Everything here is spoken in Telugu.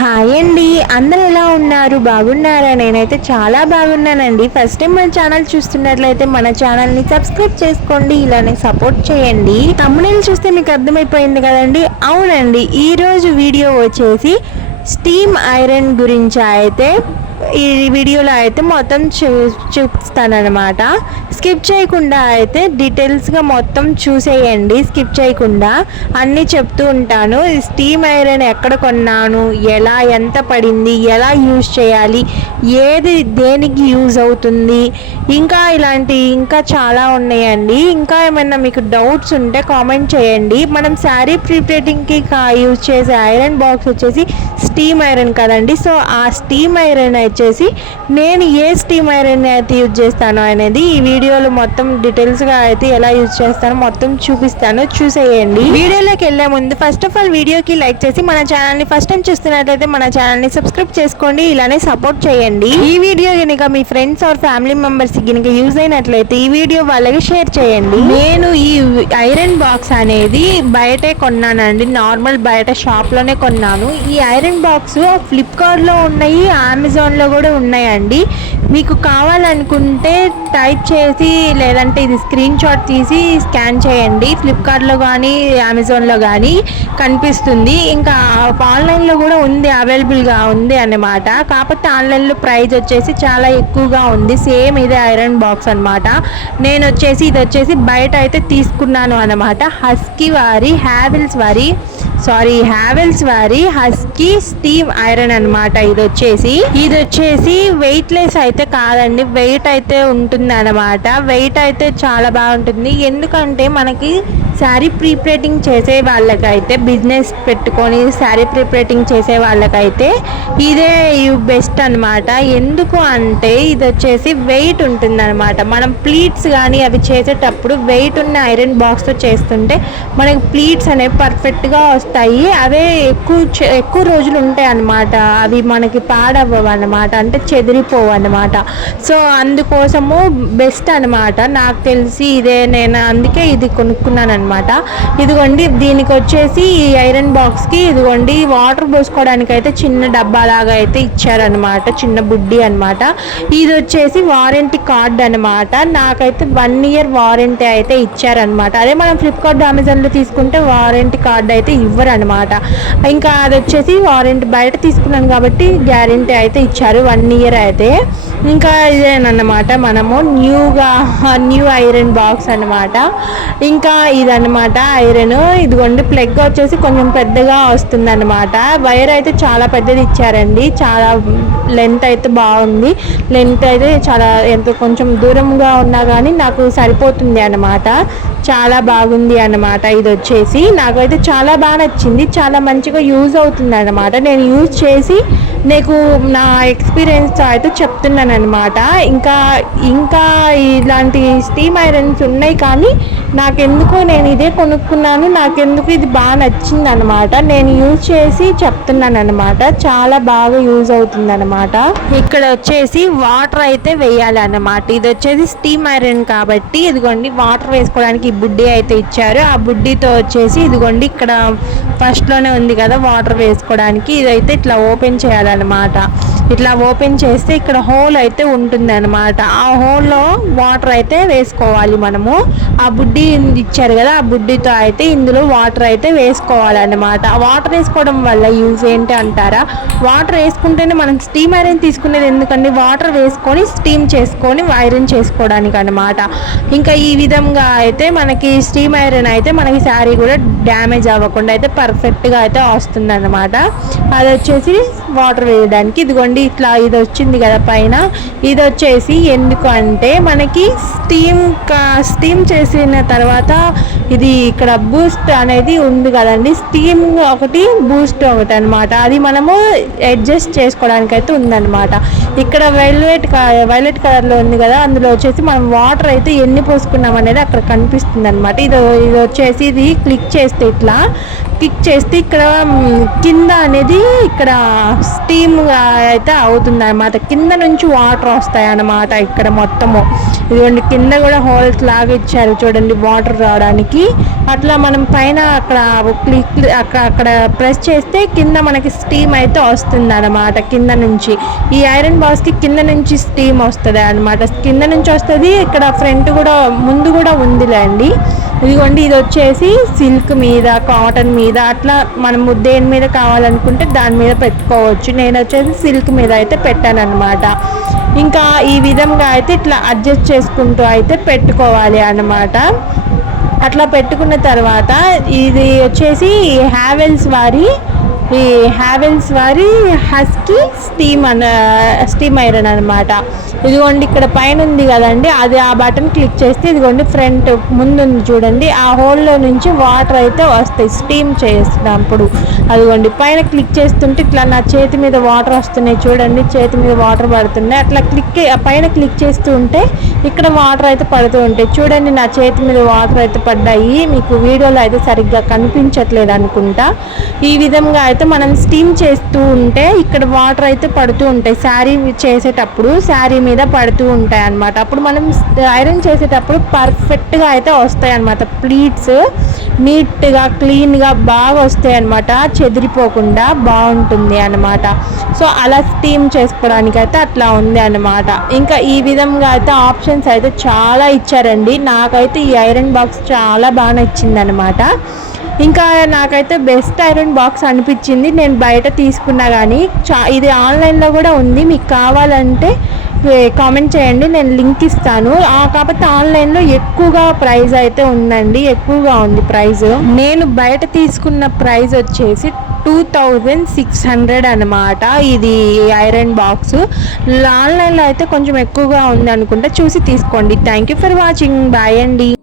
హాయ్ అండి. అందరు ఎలా ఉన్నారు? బాగున్నారా? నేనైతే చాలా బాగున్నానండి. ఫస్ట్ టైం మన ఛానల్ చూస్తున్నట్లయితే మన ఛానల్ని సబ్స్క్రైబ్ చేసుకోండి. ఇలానే సపోర్ట్ చేయండి. తమ్ముళ్ళు చూస్తే మీకు అర్థమైపోయింది కదండి. అవునండి. ఈరోజు వీడియో వచ్చేసి స్టీమ్ ఐరన్ గురించి అయితే ఈ వీడియోలో అయితే మొత్తం చూ చూపిస్తానమాట స్కిప్ చేయకుండా అయితే డీటెయిల్స్గా మొత్తం చూసేయండి. స్కిప్ చేయకుండా అన్నీ చెప్తూ ఉంటాను. స్టీమ్ ఐరన్ ఎక్కడ కొన్నాను? ఎలా? ఎంత పడింది? ఎలా యూజ్ చేయాలి? ఏది దేనికి యూజ్ అవుతుంది? ఇంకా ఇలాంటి ఇంకా చాలా ఉన్నాయండి. ఇంకా ఏమైనా మీకు డౌట్స్ ఉంటే కామెంట్ చేయండి. మనం శారీ ప్రిపరేటింగ్కి యూజ్ చేసే ఐరన్ బాక్స్ వచ్చేసి స్టీమ్ ఐరన్ కదండి. సో ఆ స్టీమ్ ఐరన్ వచ్చేసి నేను ఏ స్టీమ్ ఐరన్ అయితే యూజ్ చేస్తాను అనేది ఈ వీడియోలో మొత్తం డీటెయిల్స్గా అయితే ఎలా యూజ్ చేస్తానో మొత్తం చూపిస్తాను. చూసేయండి. వీడియోలోకి వెళ్ళే ముందు ఫస్ట్ ఆఫ్ ఆల్ వీడియోకి లైక్ చేసి మన ఛానల్ని ఫస్ట్ టైం చూస్తున్నట్లయితే మన ఛానల్ని సబ్స్క్రైబ్ చేసుకోండి. ఇలానే సపోర్ట్ చేయండి. ఈ వీడియో కనుక మీ ఫ్రెండ్స్ ఆర్ ఫ్యామిలీ మెంబర్స్ కనుక యూజ్ అయినట్లయితే ఈ వీడియో వాళ్ళకి షేర్ చేయండి. నేను ఈ ఐరన్ బాక్స్ అనేది బయటే కొన్నానండి. నార్మల్ బయట షాప్లోనే కొన్నాను. ఈ ఐరన్ బాక్స్ ఫ్లిప్కార్ట్లో ఉన్నాయి అమెజాన్లో కూడా ఉన్నాయండి. మీకు కావాలనుకుంటే టైప్ చేసి లేదంటే ఇది స్క్రీన్ షాట్ తీసి స్కాన్ చేయండి. ఫ్లిప్కార్ట్లో కానీ అమెజాన్లో కానీ కనిపిస్తుంది. ఇంకా ఆన్లైన్లో కూడా ఉంది అవైలబుల్గా ఉంది అన్నమాట. కాకపోతే ఆన్లైన్లో ప్రైజ్ వచ్చేసి చాలా ఎక్కువగా ఉంది. సేమ్ ఇదే ఐరన్ బాక్స్ అనమాట నేను వచ్చేసి ఇది వచ్చేసి బయట అయితే తీసుకున్నాను అనమాట హస్కీ వారి హ్యావిల్స్ వారి సారీ హ్యావెల్స్ వారి హస్కీ స్టీమ్ ఐరన్ అనమాట ఇది వచ్చేసి ఇది వచ్చేసి వెయిట్ లెస్ అయితే కాదండి వెయిట్ అయితే ఉంటుంది అనమాట వెయిట్ అయితే చాలా బాగుంటుంది. ఎందుకంటే మనకి శారీ ప్రీప్రేటింగ్ చేసే వాళ్ళకైతే బిజినెస్ పెట్టుకొని శారీ ప్రీప్రేటింగ్ చేసే వాళ్ళకైతే ఇదే బెస్ట్ అనమాట ఎందుకు అంటే ఇది వచ్చేసి వెయిట్ ఉంటుందన్నమాట. మనం ప్లీట్స్ కానీ అవి చేసేటప్పుడు వెయిట్ ఉన్న ఐరన్ బాక్స్తో చేస్తుంటే మనకి ప్లీట్స్ అనేవి పర్ఫెక్ట్గా వస్తాయి. అవే ఎక్కువ ఎక్కువ రోజులు ఉంటాయి అన్నమాట. అవి మనకి పాడవ్వవు అంటే చెదిరిపోవు అన్నమాట. సో అందుకోసము బెస్ట్ అన్నమాట. నాకు తెలిసి ఇదే నేను అందుకే ఇది కొనుక్కున్నాను అనమాట ఇదిగోండి దీనికి వచ్చేసి ఈ ఐరన్ బాక్స్కి ఇదిగోండి వాటర్ పోసుకోవడానికి అయితే చిన్న డబ్బా లాగా అయితే ఇచ్చారనమాట చిన్న బుడ్డి అనమాట ఇది వచ్చేసి వారంటీ కార్డ్ అనమాట నాకైతే వన్ ఇయర్ వారంటీ అయితే ఇచ్చారనమాట అదే మనం ఫ్లిప్కార్ట్ అమెజాన్లో తీసుకుంటే వారంటీ కార్డ్ అయితే ఇవ్వరు అనమాట ఇంకా అది వచ్చేసి వారంటీ బయట తీసుకున్నాను కాబట్టి గ్యారంటీ అయితే ఇచ్చారు వన్ ఇయర్ అయితే. ఇంకా ఇదేనమాట మనము న్యూగా న్యూ ఐరన్ బాక్స్ అన్నమాట. ఇంకా ఇదన్నమాట ఐరన్. ఇదిగోండి ప్లగ్ వచ్చేసి కొంచెం పెద్దగా వస్తుంది అనమాట వైర్ అయితే చాలా పెద్దది ఇచ్చారండి. చాలా లెంత్ అయితే బాగుంది. లెంత్ అయితే చాలా ఎంత కొంచెం దూరంగా ఉన్నా కానీ నాకు సరిపోతుంది అన్నమాట. చాలా బాగుంది అన్నమాట ఇది వచ్చేసి. నాకైతే చాలా బాగా నచ్చింది. చాలా మంచిగా యూజ్ అవుతుంది అన్నమాట. నేను యూజ్ చేసి నీకు నా ఎక్స్పీరియన్స్ అయితే చెప్తున్నాను అనమాట ఇంకా ఇంకా ఇలాంటి స్టీమ్ ఐరన్స్ ఉన్నాయి కానీ నాకెందుకో నేను ఇదే కొనుక్కున్నాను. నాకెందుకు ఇది బాగా నచ్చింది అనమాట నేను యూజ్ చేసి చెప్తున్నాను అనమాట చాలా బాగా యూజ్ అవుతుంది అనమాట ఇక్కడ వచ్చేసి వాటర్ అయితే వేయాలి అన్నమాట ఇది వచ్చేసి స్టీమ్ ఐరన్ కాబట్టి ఇదిగోండి వాటర్ వేసుకోవడానికి ఈ బుడ్డి అయితే ఇచ్చారు. ఆ బుడ్డితో వచ్చేసి ఇదిగోండి ఇక్కడ ఫస్ట్లోనే ఉంది కదా వాటర్ వేసుకోవడానికి. ఇదైతే ఇట్లా ఓపెన్ చేయాలన్నమాట. ఇట్లా ఓపెన్ చేస్తే ఇక్కడ హోల్ అయితే ఉంటుంది అనమాట ఆ హోల్లో వాటర్ అయితే వేసుకోవాలి మనము. ఆ బుడ్డి ఇచ్చారు కదా ఆ బుడ్డితో అయితే ఇందులో వాటర్ అయితే వేసుకోవాలన్నమాట. ఆ వాటర్ వేసుకోవడం వల్ల యూజ్ ఏంటి అంటారా? వాటర్ వేసుకుంటేనే మనం స్టీమ్ ఐరన్ తీసుకునేది ఎందుకంటే వాటర్ వేసుకొని స్టీమ్ చేసుకొని ఐరన్ చేసుకోవడానికి అనమాట ఇంకా ఈ విధంగా అయితే మనకి స్టీమ్ ఐరన్ అయితే మనకి శారీ కూడా డ్యామేజ్ అవ్వకుండా అయితే పర్ఫెక్ట్గా అయితే వస్తుంది అనమాట అది వచ్చేసి వాటర్ వేయడానికి. ఇదిగోండి ఇట్లా ఇది వచ్చింది కదా పైన. ఇది వచ్చేసి ఎందుకు అంటే మనకి స్టీమ్ స్టీమ్ చేసిన తర్వాత ఇది ఇక్కడ బూస్ట్ అనేది ఉంది కదండి. స్టీమ్ ఒకటి బూస్ట్ ఒకటి అనమాట అది మనము అడ్జస్ట్ చేసుకోవడానికి అయితే ఉందన్నమాట. ఇక్కడ వైలెట్ వైలెట్ కలర్లో ఉంది కదా అందులో వచ్చేసి మనం వాటర్ అయితే ఎన్ని పోసుకున్నాం అనేది అక్కడ కనిపిస్తుంది అనమాట ఇది ఇది వచ్చేసి ఇది క్లిక్ చేస్తే ఇట్లా క్లిక్ చేస్తే ఇక్కడ కింద అనేది ఇక్కడ స్టీమ్ అయితే అవుతుంది అనమాట కింద నుంచి వాటర్ వస్తాయి అన్నమాట ఇక్కడ మొత్తము. ఇదిగోండి కింద కూడా హోల్స్ లాగా ఇచ్చారు చూడండి వాటర్ రావడానికి. అట్లా మనం పైన అక్కడ క్లిక్ అక్కడ అక్కడ ప్రెస్ చేస్తే కింద మనకి స్టీమ్ అయితే వస్తుంది అనమాట కింద నుంచి. ఈ ఐరన్ బాక్స్కి కింద నుంచి స్టీమ్ వస్తుంది అనమాట కింద నుంచి వస్తుంది ఇక్కడ ఫ్రంట్ కూడా ముందు కూడా ఉందిలేండి. ఇదిగోండి ఇది వచ్చేసి సిల్క్ మీద కాటన్ మీద అట్లా మనము దేని మీద కావాలనుకుంటే దాని మీద పెట్టుకోవచ్చు. నేను వచ్చేసి సిల్క్ మీద అయితే పెట్టాను అనమాట ఇంకా ఈ విధంగా అయితే ఇట్లా అడ్జస్ట్ చేసుకుంటూ అయితే పెట్టుకోవాలి అన్నమాట. అట్లా పెట్టుకున్న తర్వాత ఇది వచ్చేసి హ్యావెల్స్ వారి ఈ హ్యావెల్స్ వారి హస్కీ స్టీమ్ అన స్టీమ్ ఐరన్ అనమాట ఇదిగోండి ఇక్కడ పైన ఉంది కదండి అది ఆ బటన్ క్లిక్ చేస్తే ఇదిగోండి ఫ్రంట్ ముందు చూడండి ఆ హోల్లో నుంచి వాటర్ అయితే వస్తాయి స్టీమ్ చేసినప్పుడు అదిగోండి పైన క్లిక్ చేస్తుంటే ఇట్లా నా చేతి మీద వాటర్ వస్తున్నాయి చూడండి చేతి మీద వాటర్ పడుతున్నాయి. అట్లా క్లిక్ ఆ పైన క్లిక్ చేస్తూ ఉంటే ఇక్కడ వాటర్ అయితే పడుతూ ఉంటాయి. చూడండి నా చేతి మీద వాటర్ అయితే పడ్డాయి. మీకు వీడియోలో అయితే సరిగ్గా కనిపించట్లేదు అనుకుంటా. ఈ విధంగా అయితే మనం స్టీమ్ చేస్తూ ఉంటే ఇక్కడ వాటర్ అయితే పడుతూ ఉంటాయి. శారీ చేసేటప్పుడు శారీ మీద పడుతూ ఉంటాయి అన్నమాట. అప్పుడు మనం ఐరన్ చేసేటప్పుడు పర్ఫెక్ట్గా అయితే వస్తాయి అన్నమాట. ప్లీట్స్ నీట్గా క్లీన్గా బాగా వస్తాయి అన్నమాట. చెదిరిపోకుండా బాగుంటుంది అన్నమాట. సో అలా స్టీమ్ చేసుకోవడానికి అయితే అట్లా ఉంది అన్నమాట. ఇంకా ఈ విధంగా అయితే ఆప్షన్స్ అయితే చాలా ఇచ్చారండి. నాకైతే ఈ ఐరన్ బాక్స్ చాలా బాగా నచ్చింది అనమాట ఇంకా నాకైతే బెస్ట్ ఐరన్ బాక్స్ అనిపించింది. నేను బయట తీసుకున్నా కానీ చా ఇది ఆన్లైన్లో కూడా ఉంది. మీకు కావాలంటే కామెంట్ చేయండి. నేను లింక్ ఇస్తాను. ఆ, కాకపోతే ఆన్లైన్లో ఎక్కువగా ప్రైస్ అయితే ఉందండి. ఎక్కువగా ఉంది ప్రైస్ నేను బయట తీసుకున్న ప్రైస్ వచ్చేసి టూ థౌజండ్ సిక్స్ హండ్రెడ్ అనమాట ఇది ఐరన్ బాక్స్ ఆన్లైన్లో అయితే కొంచెం ఎక్కువగా ఉంది అనుకుంటా చూసి తీసుకోండి. Thank you for watching bye అండి.